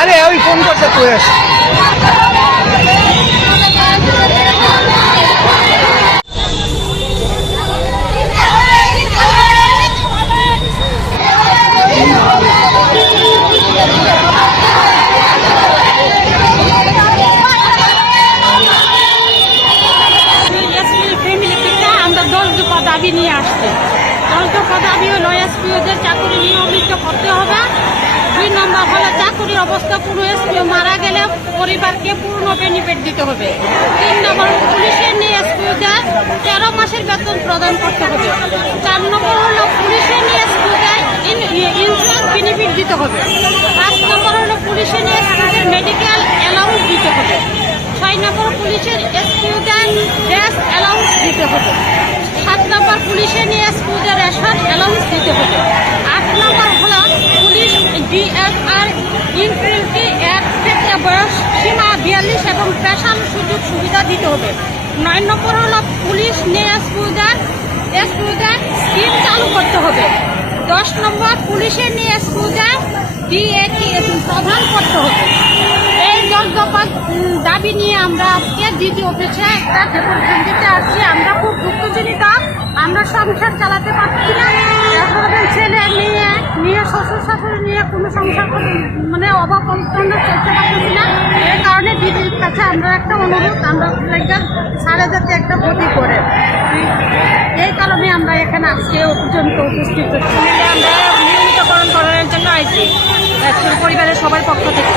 আরে ওই ফোন করতে তুই দাবি নিয়ে আসছে। দাবি হলো এসপিওদের চাকরি নিয়মিত করতে হবে। 2 নম্বর হলো চাকরির অবস্থা কোনো এসপিও মারা গেলে পরিবারকে পূর্ণ বেনিফিট দিতে হবে। 3 নম্বর পুলিশের নিয়ে এসপিওদের 13 মাসের বেতন প্রদান করতে হবে। 4 নম্বর হলো পুলিশের নিয়ে এসপিওদের ইন্স্যুরেন্স বেনিফিট দিতে হবে। 5 নম্বর হলো পুলিশের নিয়ে এসপিওদের মেডিকেল অ্যালাউন্স দিতে হবে। 6 নম্বর পুলিশের এসপিওদের ড্রেস অ্যালাউন্স দিতে হবে। 7 নম্বর পুলিশে নিয়ে স্কুলের রেশন অ্যালাউন্স দিতে হবে। 8 নম্বর হলো পুলিশ ডিএসআর ইনফিনিটি অ্যাক্ট থেকে বয়স সীমা 42 এবং পেশার সুযোগ সুবিধা দিতে হবে। 9 নম্বর হলো পুলিশ নিয়ে স্কুলের স্কিম চালু করতে হবে। 10 নম্বর পুলিশের নিয়ে স্কুলের ডিএটি প্রদান করতে হবে। এই 10 দফা দাবি নিয়ে আমরা আজকে ডিজি অফিসে একটা ডেপুটেশন দিতে আসছি। আমরা খুব দুঃখজনিত, আমরা সংসার চালাতে পারছি না। এখন ছেলে নিয়ে শ্বশুর শাশুড়ি নিয়ে কোনো সংসার মানে অভাব অনটন চলতে পারতেছি না। এই কারণে ডিজির কাছে আমরা একটা অনুরোধ, আমরা সাড়ে যাতে একটা গতি করে, এই কারণে আমরা এখানে আজকে পর্যন্ত উপস্থিত হচ্ছি। আমরা নিয়মিতকরণ করার জন্য আইছি পরিবারের সবার পক্ষ থেকে।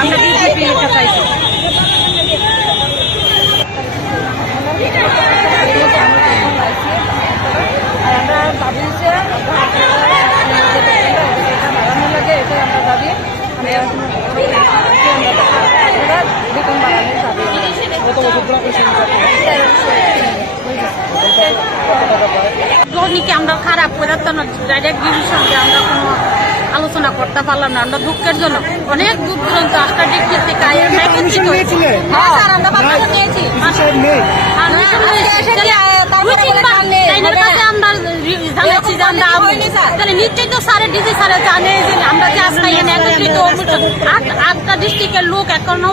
আমরা ডিজিপি এটা চাইছি। আমরা দাবি যে বাড়ানো লাগে, এটাই আমরা দাবি। বেতন বাড়ানোর দাবি জনিকে আমরা খারাপ করে তো ডাইরেক্ট ডিজির সঙ্গে আমরা কোনো আলোচনা করতে পারলাম না। আমরা দুঃখের জন্য অনেক দূর দূরান্ত 8টা ডিস্ট্রিক্ট থেকে নিশ্চয়ই তো স্যারের ডিজি স্যারে জানে যে আমরা যে আজকে একত্রিত 8টা ডিস্ট্রিক্টের লোক এখনো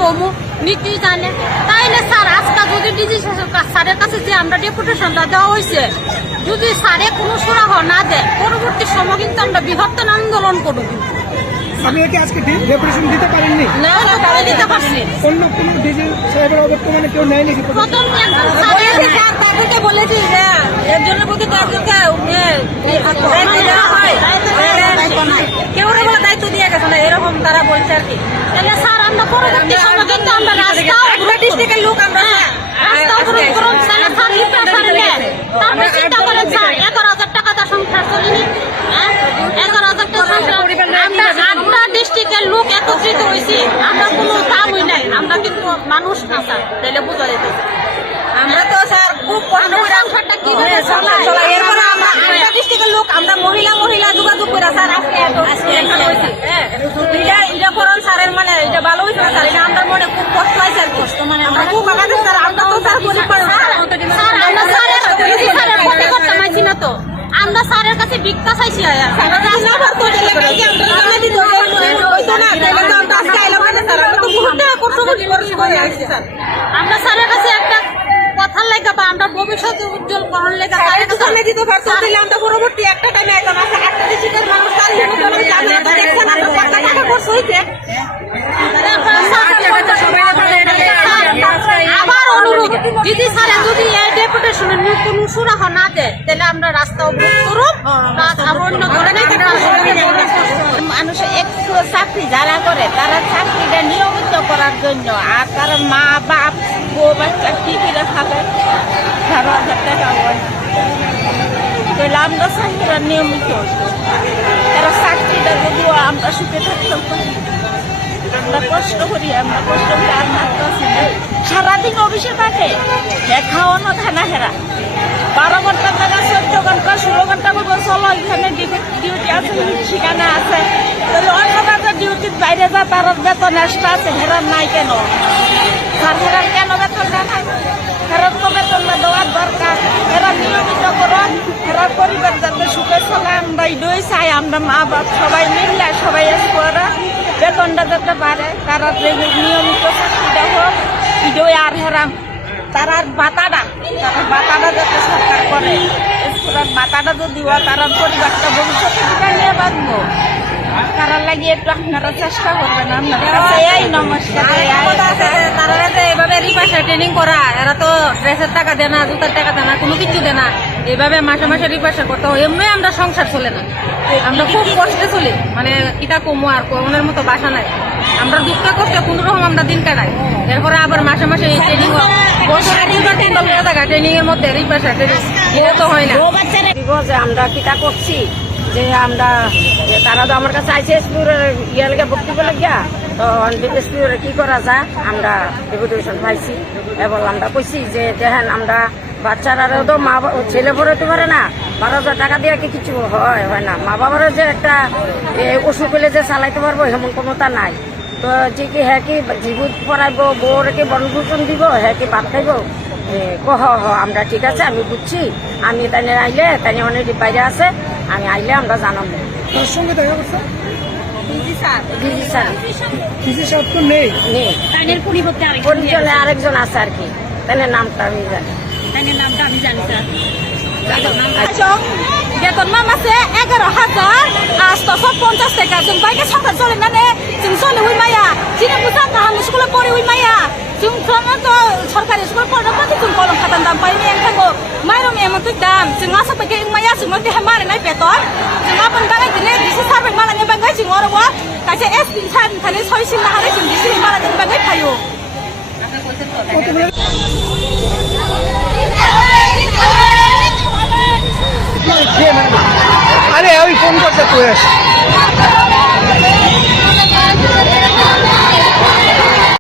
নিশ্চয়ই জানে। তাইলে স্যার আজকে যদি ডিজি স্যারের কাছে যে আমরা ডেপুটেশনটা দেওয়া হয়েছে, যদি স্যারে কোনো সুরাহ না দেয়, পরবর্তী সময় কিন্তু আমরা বৃহত্তর আন্দোলন করব। আমি একে আজকে ডেপুটেশন দিতে পারিনি, না দিতে পারছি। অন্য কোনো ডিজি সাহেবের অবর্তমানে কেউ নেয় নাকি? প্রথম তাদেরকে বলেছি যে এর জন্য প্রতি কেউ বলে দায়িত্ব দিয়ে গেছে না, এরকম তারা বলছে আর কি। তাহলে স্যার আমরা পরবর্তী সময় কিন্তু আমরা রাস্তা ডিস্ট্রিক্টের লোক আমরা রাস্তা অবরোধ করুন। তারপরে চিন্তা করেন স্যার 11,000 টাকা তার সংসার চলেনি। 11,000 টাকা আমরা 8টা ডিস্ট্রিক্টের লোক একত্রিত হয়েছি, আমরা কোনো কামই নাই, আমরা কিন্তু মানুষ না স্যার। তাহলে বোঝা যেতেছে আমরা তো স্যার খুব সংসারটা কিভাবে চলা। এরপরে আমরা 8টা ডিস্ট্রিক্টের লোক, আমরা মহিলা যোগাযোগ করে স্যার আজকে এখানে হয়েছে। এটা করুন স্যারের মানে এটা ভালো হয়েছে না স্যার, এটা আমরা মনে খুব কষ্ট হয় স্যার। কষ্ট মানে আমরা খুব আঘাত স্যার। আমরা তো স্যার আমরা স্যারের ক্ষতি করতে পারছি না, তো আমরা স্যারের কাছে ভিক্ষা চাইছি। আমরা স্যারের কাছে একটা কথার লেখা বা আমরা ভবিষ্যৎ উজ্জ্বল করার লেখা আমরা পরবর্তী একটা টাইমে একদম 8টা ডিস্ট্রিক্টের মানুষ আবার অনুরোধ, দিদি স্যার যদি এই ডেপুটেশনের কোনো সুরাহা না দেয়, তাহলে আমরা রাস্তা অবরোধ করুন। অন্য ধরনের মানুষ চাকরি যারা করে তারা চাকরিটা নিয়মিত করার জন্য, আর তারা মা বাপ বউ বাচ্চা কি করে খাবে, 12,000 টাকা হয়। তাহলে আমরা চাকরিটা নিয়মিত, তারা চাকরিটা যদিও আমরা সুখে থাকতাম, আমরা কষ্ট করি আর মারতেছি না। সারাদিন অফিসে থাকে, খাওয়ানো খানা হেরা 12 ঘন্টা টাকা 14 ঘন্টা 16 ঘন্টা করবো। চলো এখানে ডিউটি আছে, ঠিকানা আছে, অন্য কাজের ডিউটির বাইরে যা তার বেতন এক্সট্রা আছে, হেরার নাই কেন? হেরার কেন বেতন না খায়? হেরার তো বেতন না দেওয়ার দরকার। হেরা নিয়মিত করুন, হেরার পরিবার যাতে সুখে চলে, আমরা এটাই চাই। আমরা মা বাপ সবাই মিললে চলে যেতে পারে, তারা নিয়মিত চাকরিটা হোক, এটাও আর হেরাম। তারার বাতাটা যাতে সরকার করে, স্কুলের বাতাটা যদি তারা পরিবারটা ভবিষ্যতে কিনা নিয়ে বাঁচবো, তারার লাগে একটু আপনারা চেষ্টা করবেন। আপনার কাছে এই নমস্কার। তারা এভাবে রিপাশে ট্রেনিং করা, এরা তো ড্রেসের টাকা দেয় না, জুতার টাকা দেয় না, কোনো কিছু দেয় না। এইভাবে মাসে মাসে রিপাশে করতে হয়, এমনি আমরা সংসার চলে না, আমরা খুব কষ্টে চলি। মানে এটা কমো আর কমনের মতো বাসা নাই, আমরা দুঃখ করতে কোনো রকম আমরা দিন কাটাই। এরপরে আবার মাসে মাসে ট্রেনিং ট্রেনিং এর মধ্যে রিপাশে ট্রেনিং, এটা তো হয় না। যে আমরা কিটা করছি, যে আমরা যে তারা তো আমার কাছে আইসি এসপির ইয়ে লেগে বক্তব্য লাগিয়া, তো এসপির কি করা যায় আমরা ডেপুটেশন পাইছি এবং আমরা কইছি যে দেখেন আমরা বাচ্চারা তো ছেলে পড়াতে পারে না, 12,000 টাকা দিয়ে কি কিছু হয় না। মা বাবারও যে একটা ওষুধ পেলে যে চালাইতে পারবো এমন ক্ষমতা নাই। তো যে কি হ্যাঁ কি জীবন পড়াইবো, বউর কি বনভূষণ দিব, হ্যাঁ কি ভাত খাইব, আমরা ঠিক আছে আমি বুঝছি, আমি তাই আইলে তাই অনেক বাইরে আছে, আমি আইলে আমরা জানাবো। তার সঙ্গে দেখা করছে দিদি স্যার ডিসি সাহেব তো নেই। তাইনের পরিবর্তে আরেকজন আছে আর কি, তাইনের নামটা আমি জানি। বেতন মান আছে 11,850 টাকা। जों বাইকে সংসার চলে না নে, जों চলে ওই মাইয়া যিনি বুঝা গাহাম স্কুলে পড়ে ওই মাইয়া। जों তো সরকারি স্কুল পড়ে কত जों কলম খাতার দাম পাইনি এখানে মাইরং এমন তো দাম। जों আসা পাইকে মাইয়া जों মধ্যে মারে নাই বেতন। जों আপন গানে দিনে ডিসি সাহেব মালানি বাঙ্গাই जों অরবা কাছে এসপি সাহেব খালি সইছিল না হারে जों ডিসি মালানি বাঙ্গাই খাইও। আরে ওই ফোন করছে তো